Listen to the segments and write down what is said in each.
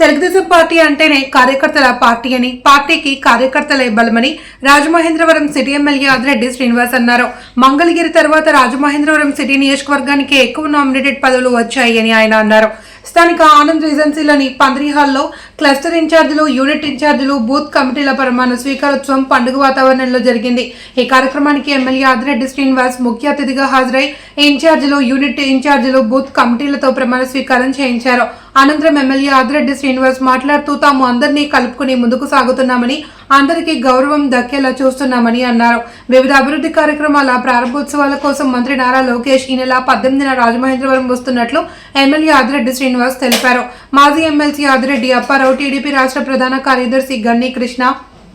Telugu Desam party అంటేనే కార్యకర్తల party అని పార్టీకి కార్యకర్తలే బలమని రాజమహేంద్రవరం సిటీ ఎమ్మెల్యే ఆదిరెడ్డి శ్రీనివాస్ అన్నారు. మంగళగిరి తర్వాత రాజమహేంద్రవరం సిటీ నియోజకవర్గానికి ఎక్కువ నామినేటెడ్ పదవులు వచ్చాయి అని ఆయన అన్నారు. స్థానిక ఆనంద్ రీజెన్సీలోని పందరిహాల్లో క్లస్టర్ ఇన్ఛార్జీలు యూనిట్ ఇన్ఛార్జీలు బూత్ కమిటీల ప్రమాణ స్వీకారోత్సవం పండుగ వాతావరణంలో జరిగింది. ఈ కార్యక్రమానికి ఎమ్మెల్యే ఆదిరెడ్డి శ్రీనివాస్ ముఖ్య అతిథిగా హాజరై ఇన్ఛార్జీలు యూనిట్ ఇన్ఛార్జీలు బూత్ కమిటీలతో ప్రమాణ స్వీకారం చేయించారు. అనంతరం ఎమ్మెల్యే ఆదిరెడ్డి శ్రీనివాస్ మాట్లాడుతూ తాము అందరినీ కలుపుకుని ముందుకు సాగుతున్నామని అందరికీ గౌరవం దక్కేలా చూస్తున్నామని అన్నారు. వివిధ అభివృద్ధి కార్యక్రమాల ప్రారంభోత్సవాల కోసం మంత్రి నారా లోకేష్ ఈ నెల పద్దెనిమిదిన రాజమహేంద్రవరం వస్తున్నట్లు ఎమ్మెల్యే ఆదిరెడ్డి శ్రీనివాస్ తెలిపారు. మాజీ ఎమ్మెల్సీ ఆదిరెడ్డి అప్పారావు టీడీపీ రాష్ట్ర ప్రధాన కార్యదర్శి Ganni Krishna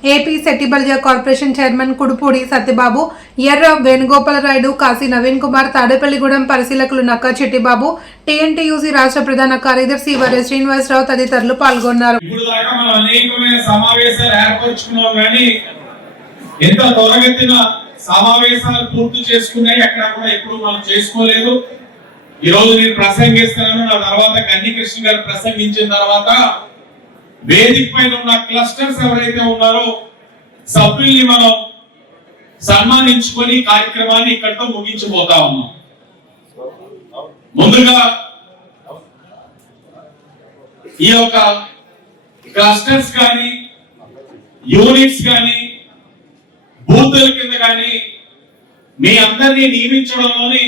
AP Settibalija corporation chairman Kudupudi Satyababu Erra Venugopalarayudu Kasi Naveen Kumar Tadepalligudem పరిశీలకులు నక్క చెట్టిబాబు టీఎన్టీయూసీ రాష్ట్ర ప్రధాన కార్యదర్శి వర శ్రీనివాసరావు తదితరులు పాల్గొన్నారు. ఎంత త్వరగతిన సమావేశాలు పూర్తి చేసుకున్నాయి అక్కడ కూడా ఎప్పుడు మనం చేసుకోలేదు. ఈ రోజు నేను ప్రసంగిస్తున్నాను నా తర్వాత కన్నీకృష్ణ గారు ప్రసంగించిన తర్వాత వేదిక పైన ఉన్న క్లస్టర్స్ ఎవరైతే ఉన్నారో సభ్యుల్ని మనం సన్మానించుకొని కార్యక్రమాన్ని ఇక్కడితో ముగించిపోతా ఉన్నాం. ముందుగా ఈ యొక్క క్లస్టర్స్ కానీ యూనిట్స్ కానీ బూతుల కింద కానీ మీ అందరినీ నియమించడంలోని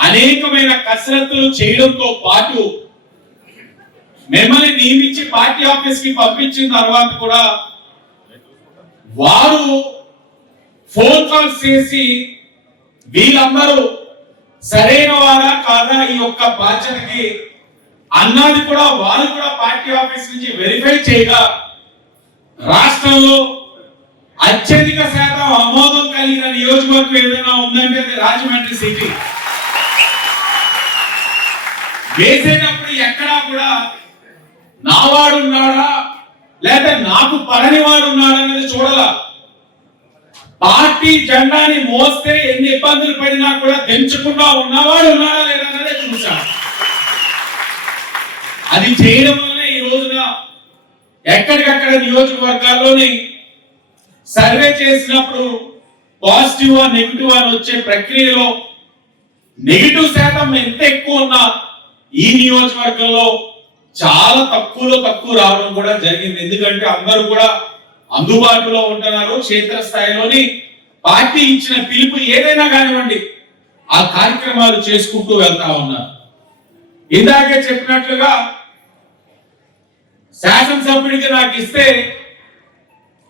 అనేకమైన కసరత్తులు చేయడంతో పాటు మిమ్మల్ని నియమించి పార్టీ ఆఫీస్కి పంపించిన తర్వాత కూడా వారు ఫోన్ కాల్స్ చేసి వీళ్ళందరూ సరైన వారా కాదా ఈ యొక్క బాధ్యతకి అన్నది కూడా వారు కూడా పార్టీ ఆఫీస్ నుంచి వెరిఫై చేయగా రాష్ట్రంలో అత్యధిక శాతం ఆమోదం కలిగిన నియోజకవర్గం ఏదైనా ఉందంటే అది రాజమండ్రి సిటీ. వేసేటప్పుడు ఎక్కడా కూడా నావాడు ఉన్నాడా లేక నాకు పడని వాడు ఉన్నాడా అనేది చూడాల. పార్టీ జెండాని మోస్తే ఎన్ని ఇబ్బందులు పడినా కూడా తెంచకుండా ఉన్నవాడు ఉన్నాడా లేదా అనేది చూశాను అది చేయడం వల్ల ఈ రోజున ఎక్కడికక్కడ నియోజకవర్గాల్లోని సర్వే చేసినప్పుడు పాజిటివ్ నెగిటివ్ అని వచ్చే ప్రక్రియలో నెగిటివ్ శాతం ఎంత ఎక్కువ ఉన్నా ఈ నియోజకవర్గంలో చాలా తక్కువలో తక్కువ రావడం కూడా జరిగింది. ఎందుకంటే అందరూ కూడా అందుబాటులో ఉంటున్నారు క్షేత్రస్థాయిలోని పార్టీ ఇచ్చిన పిలుపు ఏదైనా కానివ్వండి ఆ కార్యక్రమాలు చేసుకుంటూ వెళ్తా ఉన్నారు. ఇందాకే చెప్పినట్లుగా శాసనసభ్యుడికి నాకు ఇస్తే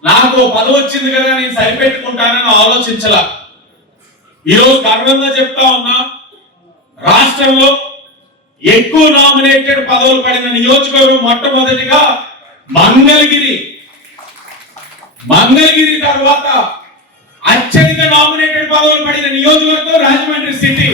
నాకు పదవి వచ్చింది కదా నేను సరిపెట్టుకుంటానని ఆలోచించాల. ఈరోజు గర్వంగా చెప్తా ఉన్నా రాష్ట్రంలో ఎక్కువ నామినేటెడ్ పదవులు పడిన నియోజకవర్గం మొట్టమొదటిగా మంగళగిరి. మంగళగిరి తర్వాత అత్యధిక నామినేటెడ్ పదవులు పడిన నియోజకవర్గం రాజమండ్రి సిటీ